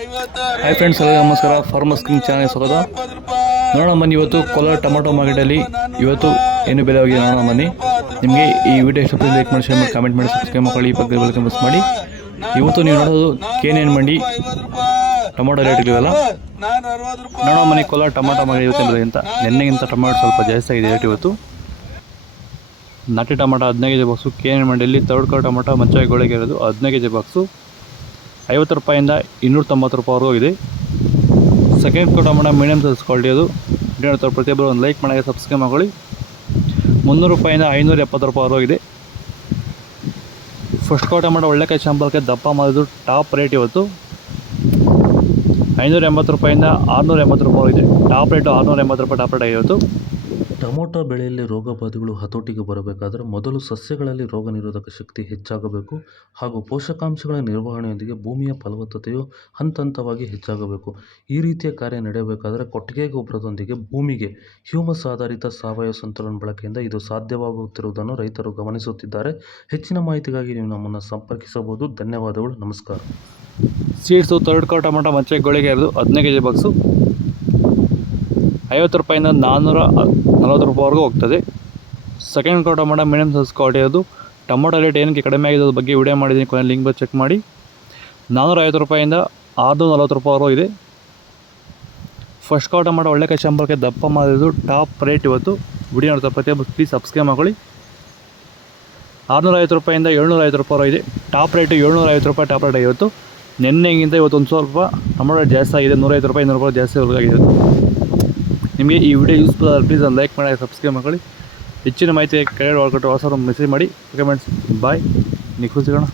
Hi friends, ಎಲ್ಲರಿಗೂ ನಮಸ್ಕಾರ. Farmers king channel ಸ್ವಾಗತ. ನೋಡೋಣ ಬನ್ನಿ, ಇವತ್ತು ಕೋಲಾರ ಟೊಮಾಟೊ ಮಾರ್ಕೆಟಲ್ಲಿ ಇವತ್ತು ಏನು ಬೆಲೆ ಹೋಗಿದೆ ನೋಡೋಣ ಬನ್ನಿ. ನಿಮಗೆ ಈ ವಿಡಿಯೋ ಇಷ್ಟಪಟ್ಟು ಲೈಕ್ ಮಾಡಿ, ಶೇರ್ ಮಾಡಿ, ಕಾಮೆಂಟ್ ಮಾಡಿ, ಸಬ್ಸ್ಕ್ರೈಬ್ ಮಾಡಿ, ಪಕ್ಕದ ಬೆಲ್ ಪ್ರೆಸ್ ಮಾಡಿ. ಇವತ್ತು ನೀವು ನೋಡೋದು KNN ಮಂಡಿ ಟೊಮಾಟೊ ರೇಟ್ಗಳಿವೆಲ್ಲ ನೋಡೋಣ ಬನ್ನಿ. ಕೋಲಾರ ಟೊಮಾಟೊ ಮಾರ್ಕೆಟ್ ಇವತ್ತು ಬೆಲೆಗಿಂತ ನಿನ್ನೆಗಿಂತ ಟೊಮಾಟೊ ಸ್ವಲ್ಪ ಜಾಸ್ತಿ ಆಗಿದೆ ರೇಟ್ ಇವತ್ತು. ನಾಟಿ ಟೊಮಾಟೊ 15 ಕೆಜಿ ಬಾಕ್ಸು KNN ಮಂಡಿಯಲ್ಲಿ. ತರ್ಡ್ ಕೋ ಟೊಮಾಟೊ ಮಂಚಾಯಿ ಗೋಳಿಗೆ ಇರೋದು 15 ಕೆಜಿ ಬಾಕ್ಸು 50 ರೂಪಾಯಿಂದ 290 ರೂಪಾಯಿವರೆಗೂ ಇದೆ. ಸೆಕೆಂಡ್ ಕೋ ಟೊಮಾಟೊ ಮೀಡಿಯಮ್ ಸೈಜ್ ಕ್ವಾಲಿಟಿ ಅದು 200. ಪ್ರತಿಯೊಬ್ಬರು ಒಂದು ಲೈಕ್ ಮಾಡಿ, ಸಬ್ಸ್ಕ್ರೈಬ್ ಮಾಡಿ. 300 ರೂಪಾಯಿಂದ 570 ರೂಪಾಯಿವರೆಗೂ ಇದೆ. ಫಸ್ಟ್ ಕೋ ಟೊಮಾಟೊ ಒಳ್ಳೆಕಾಯಿ ಶಾಂಪಲ್ಗೆ ದಪ್ಪ ಮಾಡಿದ್ದು ಟಾಪ್ ರೇಟ್ ಇವತ್ತು 580 ರೂಪಾಯಿಂದ 680 ರೂಪಾಯಿ ಇದೆ. ಟಾಪ್ ರೇಟು 680 ರೂಪಾಯಿ ಟಾಪ್ ರೇಟ್ ಆಗಿವತ್ತು. ಟೊಮೊಟೊ ಬೆಳೆಯಲ್ಲಿ ರೋಗ ಬಾಧೆಗಳು ಹತೋಟಿಗೆ ಬರಬೇಕಾದರೆ ಮೊದಲು ಸಸ್ಯಗಳಲ್ಲಿ ರೋಗ ನಿರೋಧಕ ಶಕ್ತಿ ಹೆಚ್ಚಾಗಬೇಕು ಹಾಗೂ ಪೋಷಕಾಂಶಗಳ ನಿರ್ವಹಣೆಯೊಂದಿಗೆ ಭೂಮಿಯ ಫಲವತ್ತತೆಯು ಹಂತವಾಗಿ ಹೆಚ್ಚಾಗಬೇಕು. ಈ ರೀತಿಯ ಕಾರ್ಯ ನಡೆಯಬೇಕಾದರೆ ಕೊಟ್ಟಿಗೆ ಗೊಬ್ಬರದೊಂದಿಗೆ ಭೂಮಿಗೆ ಹ್ಯೂಮಸ್ ಆಧಾರಿತ ಸಾವಯವ ಸಂತುಲನ ಬಳಕೆಯಿಂದ ಇದು ಸಾಧ್ಯವಾಗುತ್ತಿರುವುದನ್ನು ರೈತರು ಗಮನಿಸುತ್ತಿದ್ದಾರೆ. ಹೆಚ್ಚಿನ ಮಾಹಿತಿಗಾಗಿ ನೀವು ನಮ್ಮನ್ನು ಸಂಪರ್ಕಿಸಬಹುದು. ಧನ್ಯವಾದಗಳು, ನಮಸ್ಕಾರ. ಸೀಡ್ಸು ತರ್ಡ್ ಕೋ ಟೊಮಾಟೊ ಮಂಚಾಯಿ ಗೋಳಿಗೆ ಇರೋದು 15 ಕೆಜಿ ಬಾಕ್ಸು 50 ರೂಪಾಯಿಂದ 440 ರೂಪಾಯಿವರೆಗೂ ಹೋಗ್ತದೆ. ಸೆಕೆಂಡ್ ಕೋ ಟೊಮಾಟೊ ಮೀಡಿಯಮ್ ಸೈಜ್ ಕ್ವಾಲಿಟಿ ಇರೋದು. ಟೊಮಾಟೊ ರೇಟ್ ಏನಕ್ಕೆ ಕಡಿಮೆ ಆಗಿದೆ ಅದ್ರ ಬಗ್ಗೆ ವಿಡಿಯೋ ಮಾಡಿದ್ದೀನಿ, ಕೊನೆ ಲಿಂಕ್ ಬಂದು ಚೆಕ್ ಮಾಡಿ. 450 ರೂಪಾಯಿಂದ 640 ರೂಪಾಯಿವರೆಗೂ ಇದೆ. ಫಸ್ಟ್ ಕೋ ಟೊಮಾಟೊ ಒಳ್ಳೆಕಾಯಿ ಶಾಂಪಲ್ಗೆ ದಪ್ಪ ಮಾಡಿದ್ದು ಟಾಪ್ ರೇಟ್ ಇವತ್ತು. ವಿಡಿಯೋ ನೋಡ್ತಾ ಪ್ರತಿಯೊಬ್ಬರು ಪ್ಲೀಸ್ ಸಬ್ಸ್ಕ್ರೈಬ್ ಮಾಡ್ಕೊಳ್ಳಿ. 650 ರೂಪಾಯಿಂದ 750 ರೂಪಾಯಿ ಇದೆ. ಟಾಪ್ ರೇಟು 750 ರೂಪಾಯಿ ಟಾಪ್ ರೇಟ್ ಆಗಿವತ್ತು. ನಿನ್ನೆಗಿಂತ ಇವತ್ತು ಒಂದು ಸ್ವಲ್ಪ ಟೊಮಾಟೊ ಜಾಸ್ತಿ ಆಗಿದೆ. 150 ರೂಪಾಯಿ 200 ರೂಪಾಯಿ ಜಾಸ್ತಿ ಆಗಿದೆ. ನಿಮಗೆ ಈ ವಿಡಿಯೋ ಯೂಸ್ಫುಲ್ ಆದರೆ ಪ್ಲೀಸ್ ಒಂದು ಲೈಕ್ ಮಾಡಿ, ಸಬ್ಸ್ಕ್ರೈಬ್ ಮಾಡ್ಕೊಳ್ಳಿ. ಹೆಚ್ಚಿನ ಮಾಹಿತಿ ಕೆಳಗಡೆ ಒಳಗಟ್ಟು ಹೊಸ ಮೆಸೇಜ್ ಮಾಡಿ. ಕಮೆಂಟ್ಸ್ ಬಾಯ್. ನೆಕ್ಸ್ಟ್ ಸಿಗೋಣ.